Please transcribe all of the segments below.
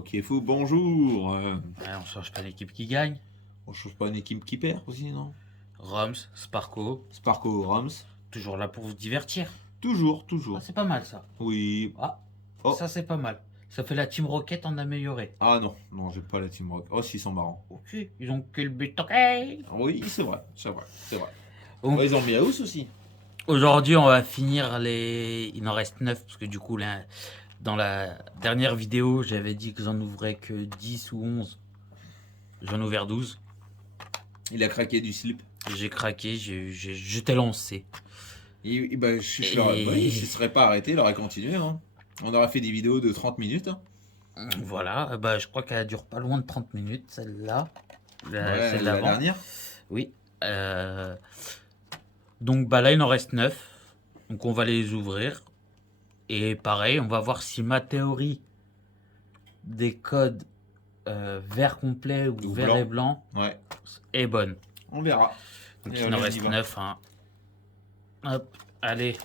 Pokéfou, bonjour. Ouais, on change pas l'équipe qui gagne. On change pas une équipe qui perd aussi, non? Roms, Sparko, Sparko Rams. toujours là pour vous divertir. Toujours, Ah, toujours. c'est pas mal ça. Oui. Ah, Oh. ça c'est pas mal. Ça fait la Team Rocket en amélioré. Ah non, non, j'ai pas la Team Rock. Oh, si, ils sont marrants. Ok, ils ont que le but. Ok. Oui, c'est vrai, c'est vrai, c'est vrai. Donc, Oh, ils ont mis House aussi. aujourd'hui, on va finir les. Il en reste 9 parce que du coup, là, dans la dernière vidéo, j'avais dit que j'en ouvrais que 10 ou 11. J'en ai ouvert 12. Il a craqué du slip. J'ai craqué, je t'ai lancé. Bah, il se serait pas arrêté, il aurait continué. Hein. On aurait fait des vidéos de 30 minutes. Hein. Voilà, bah, je crois qu'elle dure pas loin de 30 minutes, celle-là. Ouais, Celle la d'avant. dernière. Oui. Donc bah là, il en reste 9. Donc on va les ouvrir. Et pareil, on va voir si ma théorie des codes vert complet ou vert blanc. et blanc Ouais. est bonne. On verra. Donc Et il allez, en on y reste va. 9. Hein. Hop, allez,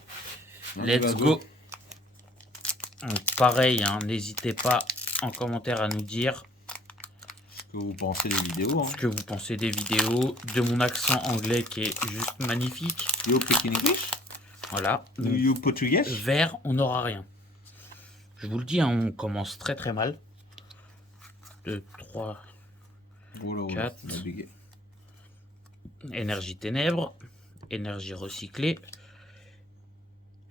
On y let's va, go. Donc, pareil, hein, n'hésitez pas en commentaire à nous dire Ce que vous pensez des vidéos. Hein. ce que vous pensez des vidéos, de mon accent anglais qui est juste magnifique. You speak English? Voilà. Donc, You Portuguese? vert, on n'aura rien. Je vous le dis, hein, on commence très très mal. 2, 3, Oh là, 4. on a bégayé. Énergie ténèbres. Énergie recyclée.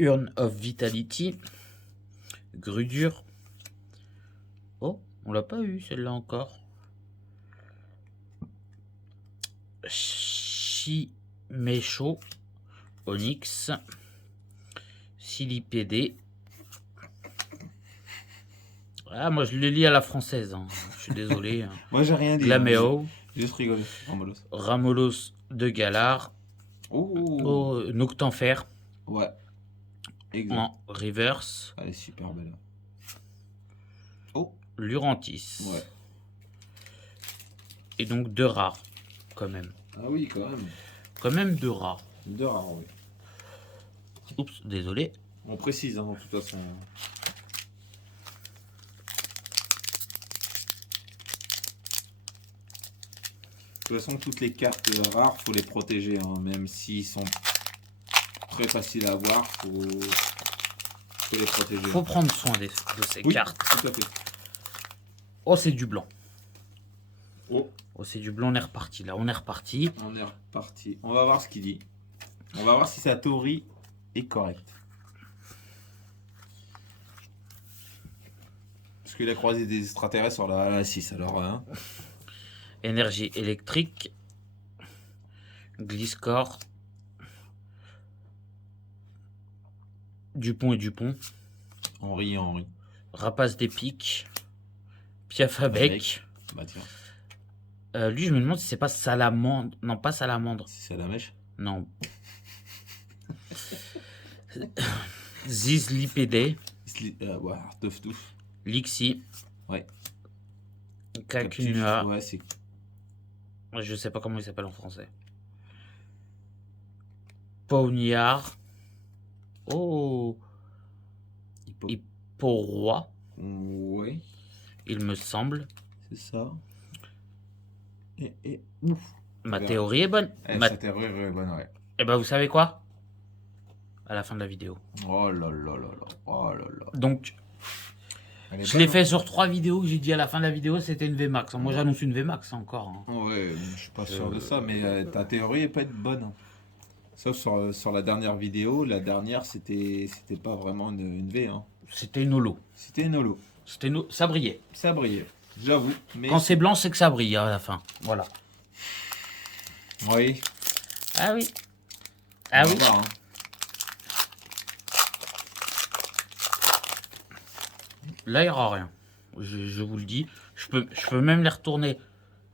Urn of Vitality. Grudure. Oh, on l'a pas eu celle-là encore. Chimécho. Onyx. Silipédé. Ah, moi je le lis à la française. Hein. Je suis désolé. Hein. Moi j'ai rien dit. Glaméo. Juste rigolé. Ramolos. Ramolos de Galar. Oh. Noctanfer. Ouais. Exact. En reverse. Elle est super belle. Oh. Lurantis. Ouais. Et donc 2 rares, quand même. Ah oui, quand même. Quand même 2 rares. 2 rares, oui. Oups, désolé. On précise, hein, de toute façon. De toute façon, toutes les cartes rares, faut les protéger, hein, même s'ils sont très faciles à avoir, faut les protéger. Faut prendre soin de ces cartes. Tout à fait. Oh, c'est du blanc. Oh. Oh, c'est du blanc, on est reparti. Là, on est reparti. On est reparti. On va voir ce qu'il dit. On va voir si sa théorie est correcte. Parce qu'il a croisé des extraterrestres sur la 6, alors... Hein. Énergie électrique. Gliscor. Dupont et Dupont. Henri. Rapace des pics. Piafabec. Bah tiens. Lui, je me demande si c'est pas salamandre. Non, pas salamandre. Si c'est la mèche. Non. Zizlipédé. Ouais, Touf. Lixi. Ouais. Cacunua. Ouais, c'est... Je sais pas comment il s'appelle en français. Pognard. Oh. Hipporoi. Ouais. Il me semble. C'est ça. Et ouf. Ma théorie est bonne. Sa théorie est bonne, ouais. Et ben vous savez quoi? À la fin de la vidéo. Oh là là là là. Oh là là. Donc, je l'ai fait sur 3 vidéos que j'ai dit à la fin de la vidéo, c'était une VMAX. Moi, j'annonce une VMAX encore. Hein. Ouais, je suis pas sûr de ça, mais ta théorie est pas être bonne. Hein. Sauf sur la dernière vidéo. La dernière, c'était pas vraiment une V. Hein. C'était une holo. C'était une holo. Ça brillait. Ça brillait, j'avoue. Mais... Quand c'est blanc, c'est que ça brille à la fin. Voilà. Oui. Ah oui. Ah oui. Voir, hein. Là, il n'y aura rien. Je vous le dis. Je peux même les retourner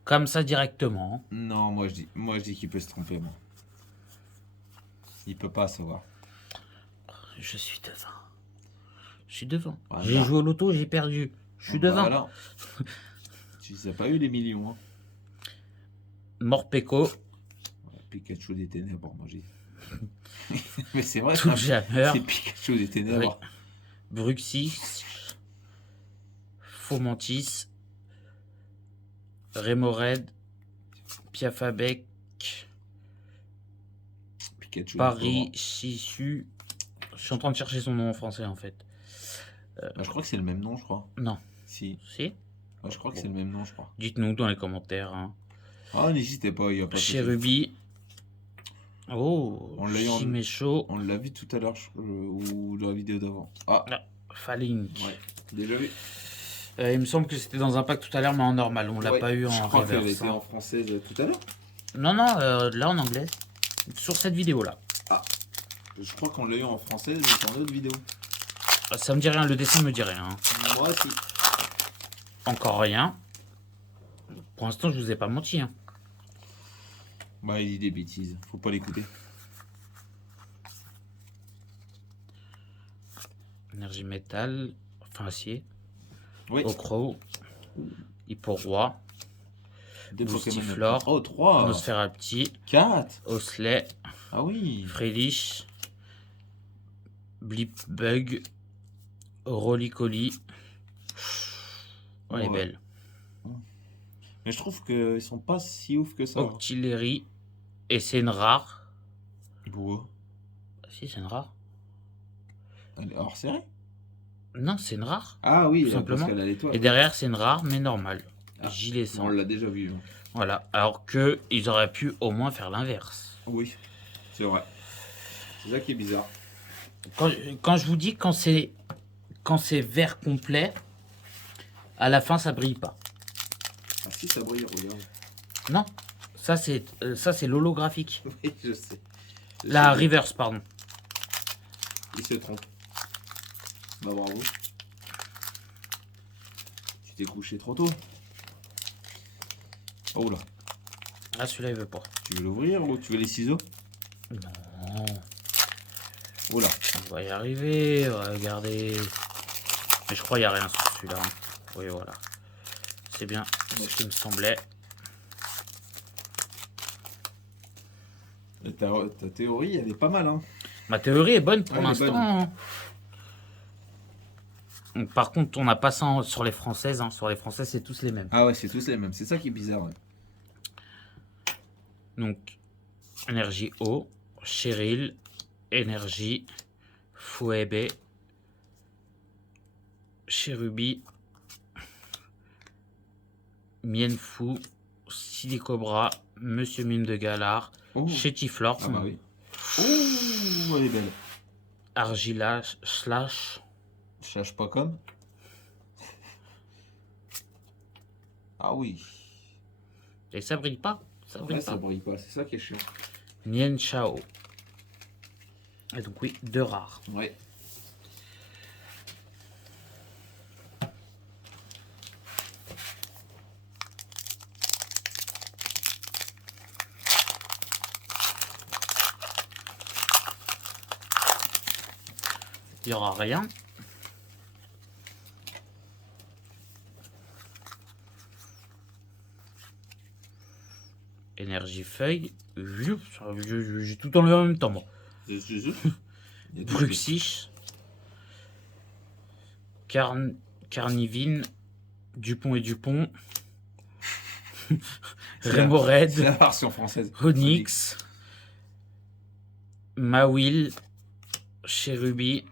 comme ça directement. Non, moi je dis qu'il peut se tromper, moi. Il peut pas savoir. Je suis devant. Je suis devant. Voilà. J'ai joué au loto, j'ai perdu. Je suis devant. Voilà. Tu n'as pas eu les millions. Hein. Morpeko. Ouais, Pikachu des ténèbres, moi j'ai. Mais c'est vrai, Tout-Jammer. c'est Pikachu des ténèbres. Oui. Bruxis. Fomantis, Remored, Piafabec, Pikachu. Paris, Sissu. Je suis en train de chercher son nom en français en fait. Je crois que c'est le même nom, je crois. Non. Si. Si. Je crois que c'est le même nom, je crois. Dites-nous dans les commentaires. Hein. Ah, n'hésitez pas, il n'y a pas de souci. Cherubi. Oh, On l'a eu en- Chimécho. On l'a vu tout à l'heure, ou dans la vidéo d'avant. Ah, Falling. ouais, déjà vu. Il me semble que c'était dans un pack tout à l'heure, mais en normal. On l'a Ouais, pas eu je en crois qu'elle reverse. était Hein. en française tout à l'heure. Non, non, là en anglais. Sur cette vidéo-là. Je crois qu'on l'a eu en française, mais dans d'autres vidéos. Ça me dit rien, le dessin me dit rien. Hein. Moi aussi. Encore rien. Pour l'instant, je vous ai pas menti. Hein. Bah, il dit des bêtises, faut pas l'écouter. Énergie métal, enfin acier, Oui, Ocro, Hipporoi, deux Boostiflore, Pokémon. Oh, 3, Nosferapti, 4. Osley, Ah oui. Frelich, Blipbug, Rolycoly. Oh, elle est Ouais. belle. Mais je trouve qu'ils sont pas si ouf que ça. Octillery, et c'est une rare. Pourquoi? Si, c'est une rare. Elle est hors série? Non, c'est une rare. Ah oui, Tout simplement. parce qu'elle a l'étoile. Et derrière, c'est une rare, mais normale. Ah, Gilet On 100. l'a déjà vu. Hein. Voilà. Alors que ils auraient pu au moins faire l'inverse. Oui, c'est vrai. C'est ça qui est bizarre. Quand je vous dis quand c'est vert complet, à la fin ça brille pas. Ah si, ça brille, regarde. Non, ça c'est l'holographique. Oui, je sais. Je La sais. reverse, pardon. Il se trompe. Bah bravo. Tu t'es couché trop tôt. Oh là. Ah, celui-là il veut pas. Tu veux l'ouvrir ou tu veux les ciseaux? Non, Oh là. on va y arriver. Regardez. Mais je crois qu'il n'y a rien sur celui-là. Hein. Oui, voilà. C'est bien ce qui me semblait. Ta théorie, elle est pas mal, hein. Ma théorie est bonne pour Elle est l'instant. bonne. Hein. Par contre, on n'a pas ça sur les françaises. Hein. Sur les françaises, c'est tous les mêmes. Ah ouais, c'est tous les mêmes. C'est ça qui est bizarre. Ouais. Donc, énergie eau, Cheryl, énergie, Fouébé, Cherubi, Mienfou, Silicobra, Monsieur Mime de Galard, Oh. Chétiflore, Ah bah oui. Oh, elle est belle. Argila, Slash, Cherche pas comme. Ah oui. et ça brille pas. Ça brille Ouais, ça pas. brille pas. C'est ça qui est chiant. Nien Chao. Et donc oui, deux rares. Ouais. Il n'y aura rien. Énergie feuille. J'ai tout enlevé en même temps, moi. C'est sûr. Il y a des- Bruxich. Carnivine. Dupont et Dupont. C'est la Remored. version française. Onyx. Mawil. Cherubi.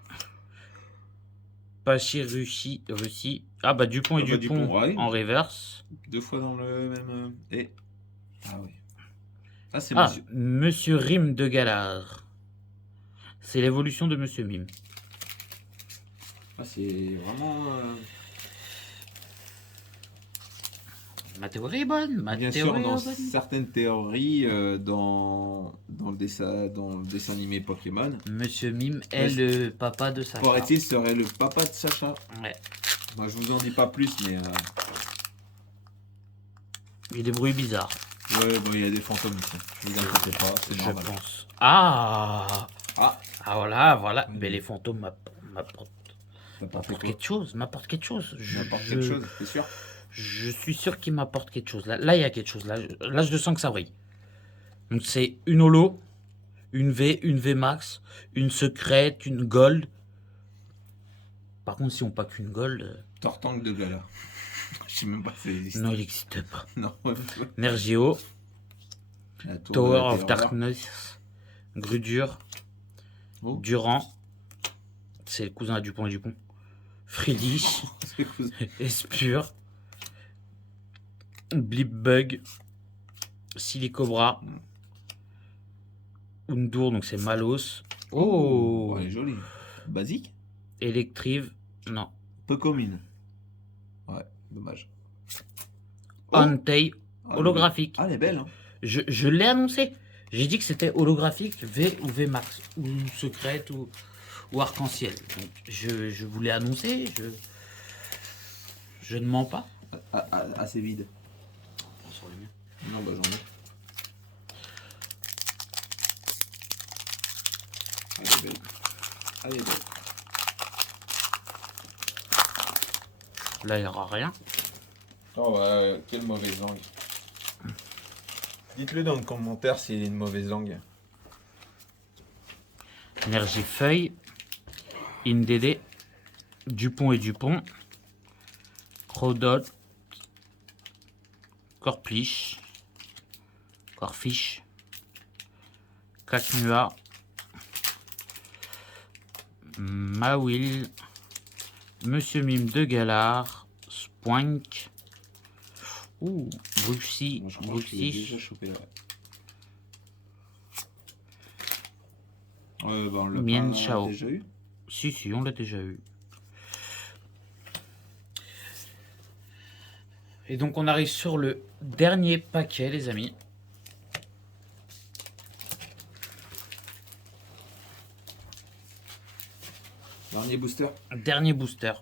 Pachirushi. Russie. Ah bah Dupont et Ah bah, Dupont, Dupont, ouais. en reverse. Deux fois dans le même. Et. Ah oui. Ah, c'est Ah, monsieur. Monsieur Rime de Galard. C'est l'évolution de Monsieur Mime. Ah, c'est vraiment. Ma théorie est bonne. Ma Bien sûr, théorie est dans bonne. certaines théories, dans le dessin animé Pokémon, Monsieur Mime est le papa de Sacha. paraît-il serait le papa de Sacha. Ouais. Moi, je vous en dis pas plus, mais Il y a des bruits bizarres, ouais, bon, il y a des fantômes ici. Je vous inquiétez pas, c'est je normal. pense. Ah, Ah, voilà. Oui. Mais les fantômes m'apportent n'importe quelque chose. M'apportent quelque chose. N'importe quelque chose, c'est sûr. Je suis sûr qu'il m'apporte quelque chose. Là, il y a quelque chose. Là, je sens que ça brille. Donc, c'est une holo, une V max, une secrète, une gold. Par contre, si on pack une gold, Tortank de Gala. Je sais même pas si ça existe. Non, il n'existe pas. Non. Nergeo, La tour de Tower la of terreur. Darkness, Grudur, Oh. Durand, c'est le cousin à Dupont et Dupont, Friedrich, C'est cool. Espure, Blipbug, Silicobra, Undur, donc c'est Malos. Oh, Elle est jolie. Basique. Electrive, non. Peu commune. Ouais, dommage. Entei, Ah, holographique. Ah, elle est belle. Hein. Je l'ai annoncé. J'ai dit que c'était holographique, V ou V Max, ou secrète ou arc-en-ciel. Donc je vous l'ai annoncé, je ne mens pas. Assez vide. Prends sur le mien. Non, bah j'en ai. Elle est belle. Elle est belle. Là, il n'y aura rien. Oh ouais, quelle mauvaise langue. Dites-le dans le commentaire s'il est une mauvaise langue. Énergie Feuille, InDD, Dupont et Dupont, Crodot, Corplich, Corfish, Kaknua, Mawil, Monsieur Mime de Galard, Spoink, Bruxy, Moi, je crois que je l'ai déjà Bruxy, chopé là. Ouais, bah on l'a Mien pas Chao. déjà eu. Si, on l'a déjà eu. Et donc on arrive sur le dernier paquet, les amis. Dernier booster. Dernier booster.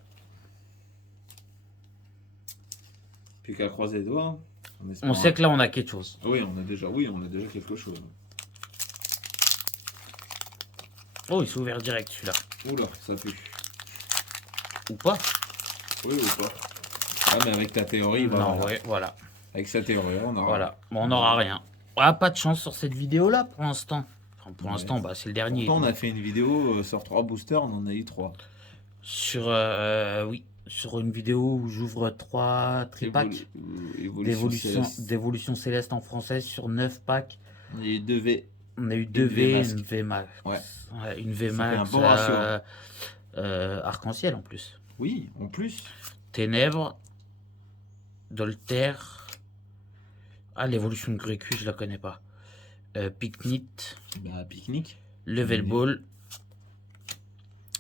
Plus qu'à croiser les doigts. Hein. En On espérant- sait que là on a quelque chose. Oui, on a déjà quelque chose. Oh, il s'est ouvert direct celui-là. Oula, ça pue. Ou pas? Oui ou pas. Ah, mais avec ta théorie, voilà. Non, ouais, voilà. Avec sa théorie, on aura. Voilà. Bon, on n'aura rien. Ah, pas de chance sur cette vidéo-là pour l'instant. Enfin, pour Ouais. l'instant, bah, c'est le dernier. Pourtant, on a fait une vidéo sur 3 boosters, on en a eu 3. Sur, oui, sur une vidéo où j'ouvre 3 tripacks d'évolution céleste en français sur 9 packs. On a eu 2 V. On a eu 2 V et une V Max. Ouais. Une V Ça fait Max un bon ratio. arc-en-ciel en plus. Oui, en plus. Ténèbres, Dolter. Ah, l'évolution de Grécu, je la connais pas. Picnit, Bah, pique-nique. Level Oui. Ball,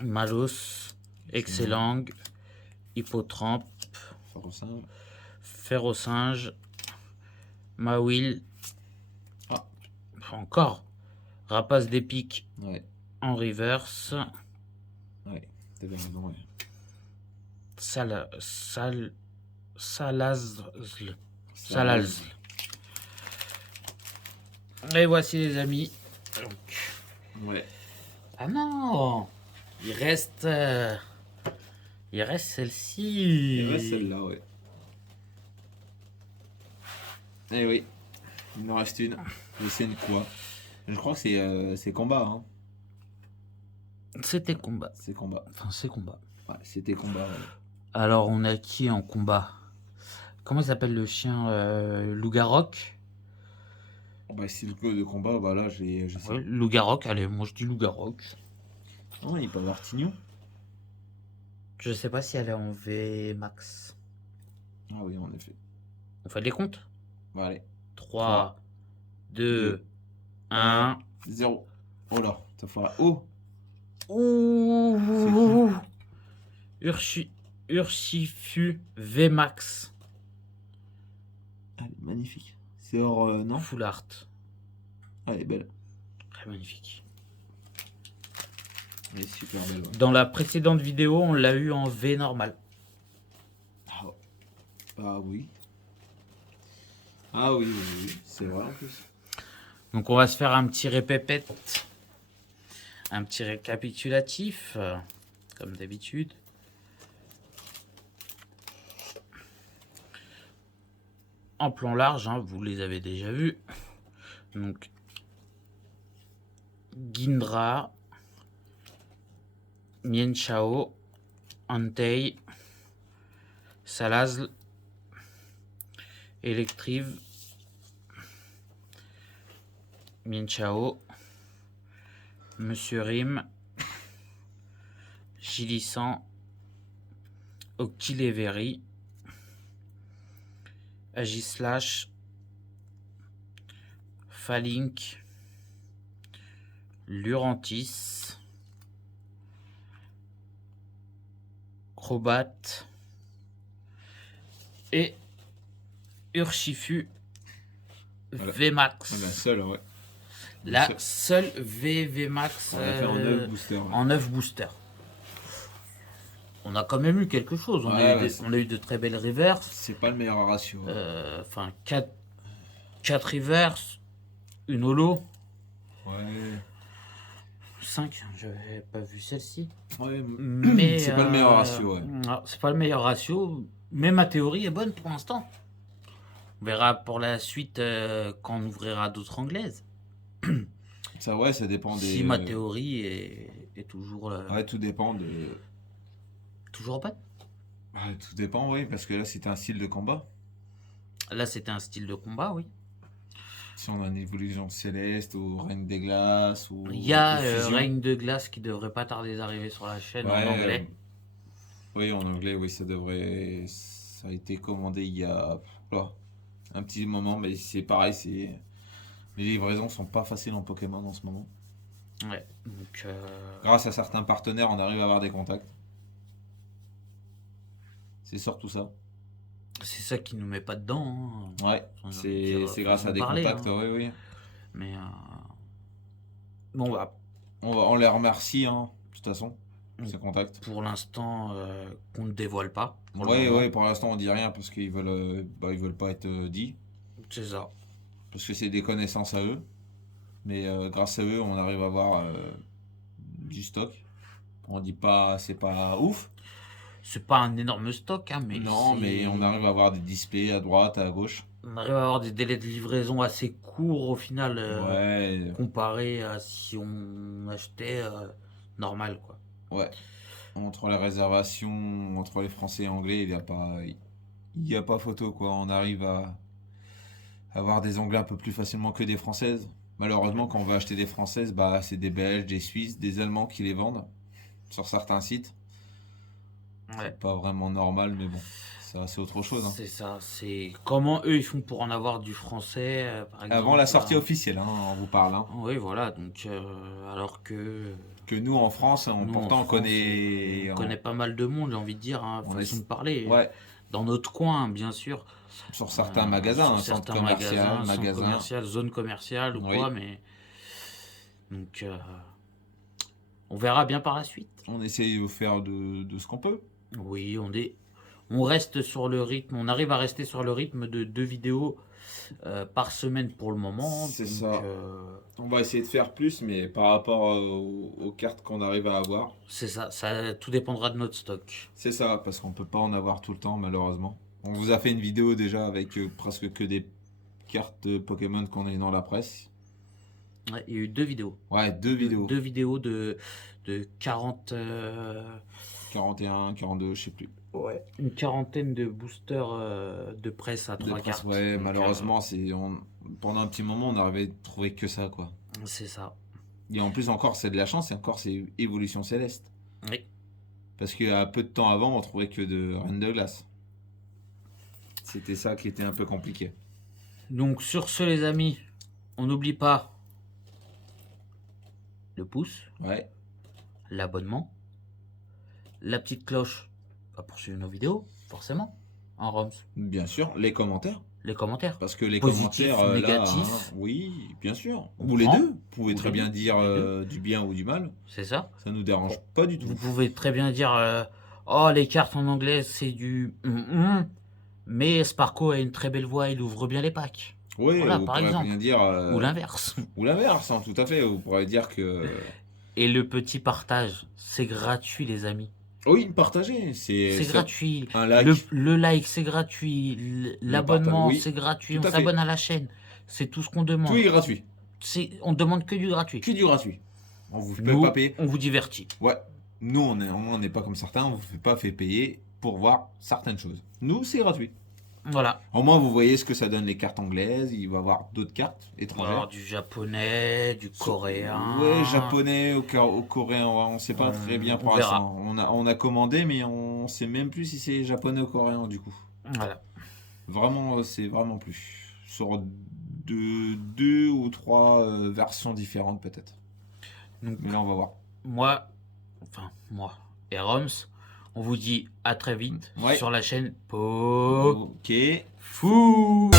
Malos, Excellang, Hippotrampe, Ferrosinge. Ferrosinge, Mawil. Ah. Encore. Rapace d'épique Ouais, en reverse. ouais. T'avais raison, ouais. Salazl. Et voici les amis. Donc. Ouais. Ah non, il reste celle-ci. Et ouais, celle-là, ouais. Eh oui. Il me reste une. Et c'est une quoi? Je crois que c'est combat, hein. C'était combat. C'est combat. Enfin, c'est combat. Ouais, c'était combat, ouais. Alors, on a qui en combat? Comment il s'appelle le chien Lougaroc? Bah, si le code de combat, bah là, je sais. Ouais, Lougaroc, allez, moi je dis Lougaroc. Non, il peut avoir Tignon. Je sais pas si elle est en V Max. Ah oui, en effet. On fait les comptes? Bon, allez. 3, 2, 1. 0. Oh là, ça fera. Oh! Ouh! Ursifu V Max. Elle est magnifique. C'est hors. Non? Full art. Ah, elle est belle. Très magnifique. Elle est super belle, ouais. Dans la précédente vidéo, on l'a eu en V normal. Ah, ah oui. Ah oui, oui, oui. C'est vrai en plus. Donc on va se faire un petit répépète. Un petit récapitulatif. Comme d'habitude. En plan large, hein, vous les avez déjà vus. Donc Gindra, Mienshao, Entei, Salazl, Electrive, Minchao, Monsieur Rim, Gilissan, Octileveri, Agislash, Falink, Lurantis, Crobat et Urshifu Voilà. VMAX. Ah, la seule, ouais. La Seule. seule VMAX On l'a fait en 9 boosters. Ouais. en 9 boosters. On a quand même eu quelque chose. On, Ouais, a, eu ouais, on a eu de très belles reverses. C'est pas le meilleur ratio. Ouais. Enfin, 4 reverses, une holo. Ouais. 5, j'avais pas vu celle-ci. Ouais, Mais c'est pas le meilleur ratio. Ouais. non, c'est pas le meilleur ratio, mais ma théorie est bonne pour l'instant. On verra pour la suite quand on ouvrira d'autres anglaises. Ça, ouais, ça dépend des. Si ma théorie est toujours, Ouais, tout dépend de. toujours bonne. Ouais, tout dépend, oui, parce que là, c'était un style de combat. Là, c'était un style de combat, oui. Si on a une évolution céleste ou Reine des Glaces ou. Il y a ou Fusion. Règne de glace qui devrait pas tarder d'arriver sur la chaîne en Ouais, anglais. Oui, en anglais, oui, ça devrait. Ça a été commandé il y a oh, un petit moment, mais c'est pareil, c'est. Les livraisons sont pas faciles en Pokémon en ce moment. Ouais, donc Grâce à certains partenaires, on arrive à avoir des contacts. C'est surtout ça. c'est ça qui nous met pas dedans. Hein. Ouais, Sans c'est dire- c'est grâce sans à des parler, contacts, hein. oui, oui. Mais bon, bah, On les remercie, hein, de toute façon, Mm. ces contacts. pour l'instant, qu'on ne dévoile pas. Pour le Oui, moment. oui, pour l'instant, on dit rien parce qu'ils veulent pas être dit. C'est ça. Parce que c'est des connaissances à eux. Mais grâce à eux, on arrive à avoir du stock. On dit pas, c'est pas ouf. C'est pas un énorme stock, hein, mais Non, c'est- mais on arrive à avoir des displays à droite, à gauche. on arrive à avoir des délais de livraison assez courts au final, Ouais, comparé à si on achetait normal, quoi. ouais. Entre les réservations, entre les Français et Anglais, il y a pas photo, quoi. On arrive à avoir des Anglais un peu plus facilement que des Françaises. Malheureusement, quand on veut acheter des Françaises, bah, c'est des Belges, des Suisses, des Allemands qui les vendent sur certains sites. Ouais. C'est pas vraiment normal, mais bon, ça c'est autre chose. Hein. C'est ça, c'est comment eux ils font pour en avoir du français, par exemple. Avant la sortie officielle, hein, on vous parle. Hein. Oui, voilà, donc alors que Que nous en France, nous, pourtant en on France, connaît. on connaît pas mal de monde, j'ai envie de dire, hein, On façon est- de parler. Ouais, Dans notre coin, bien sûr. sur certains Euh, magasins, sur hein, centres certains commerciaux, centres magasins. commerciaux, zones commerciales ou Oui. quoi, mais donc on verra bien par la suite. On essaye de faire de ce qu'on peut. Oui, on reste sur le rythme, on arrive à rester sur le rythme de 2 vidéos par semaine pour le moment. C'est donc, ça. On va essayer de faire plus, mais par rapport aux cartes qu'on arrive à avoir. c'est ça, ça tout dépendra de notre stock. C'est ça, parce qu'on peut pas en avoir tout le temps, malheureusement. On vous a fait une vidéo déjà avec presque que des cartes de Pokémon qu'on a eu dans la presse. Ouais, il y a eu 2 vidéos. Ouais, deux vidéos. 2 vidéos de 40. 41, 42, je sais plus. Ouais. Une quarantaine de boosters de presse à De 3 presse, cartes. ouais, Donc, malheureusement, pendant un petit moment, on arrivait à trouver que ça, quoi. c'est ça. Et en plus, encore, c'est de la chance, et encore, c'est Évolution Céleste. Oui. Parce qu'à peu de temps avant, on trouvait que de Reine de Glace. C'était ça qui était un peu compliqué. Donc sur ce les amis, on n'oublie pas le pouce, Ouais, l'abonnement, la petite cloche pour suivre nos vidéos, forcément, en ROMS, bien sûr, les commentaires. les commentaires. Parce que les Positif, commentaires, négatif. là, hein, oui, bien sûr. On Ou les prend. deux. Vous pouvez Ou très les bien deux. dire Les deux. du bien ou du mal. C'est ça. Ça nous dérange pas du tout. Vous pouvez très bien dire oh les cartes en anglais c'est du mais Sparko a une très belle voix, il ouvre bien les packs. Oui, Voilà, vous par pourrez exemple. bien dire. Ou l'inverse. Ou l'inverse, hein, tout à fait. Vous pourrez dire que. Et le petit partage, c'est gratuit les amis. Oui, partagez. C'est C'est gratuit. Un like. Le like, c'est gratuit. L'abonnement, partage, oui. c'est gratuit. Tout On à fait. s'abonne à la chaîne. C'est tout ce qu'on demande. Tout est gratuit. On demande que du gratuit. Que du gratuit. On vous fait Nous, pas payer. on vous divertit. Ouais. Nous, on n'est pas comme certains. On vous fait pas payer pour voir certaines choses. Nous, c'est gratuit. Voilà. Au moins, vous voyez ce que ça donne les cartes anglaises. Il va y avoir d'autres cartes On va étrangères. avoir du japonais, du coréen. Ouais, japonais, au coréen, ouais, on sait pas très bien pour on verra. l'instant. On a commandé, mais on sait même plus si c'est japonais ou coréen du coup. Voilà. Vraiment, c'est vraiment plus. Sur deux ou trois versions différentes peut-être. Donc, Mais là, on va voir. moi et Roms, on vous dit à très vite Ouais. sur la chaîne Po Ok. Fou.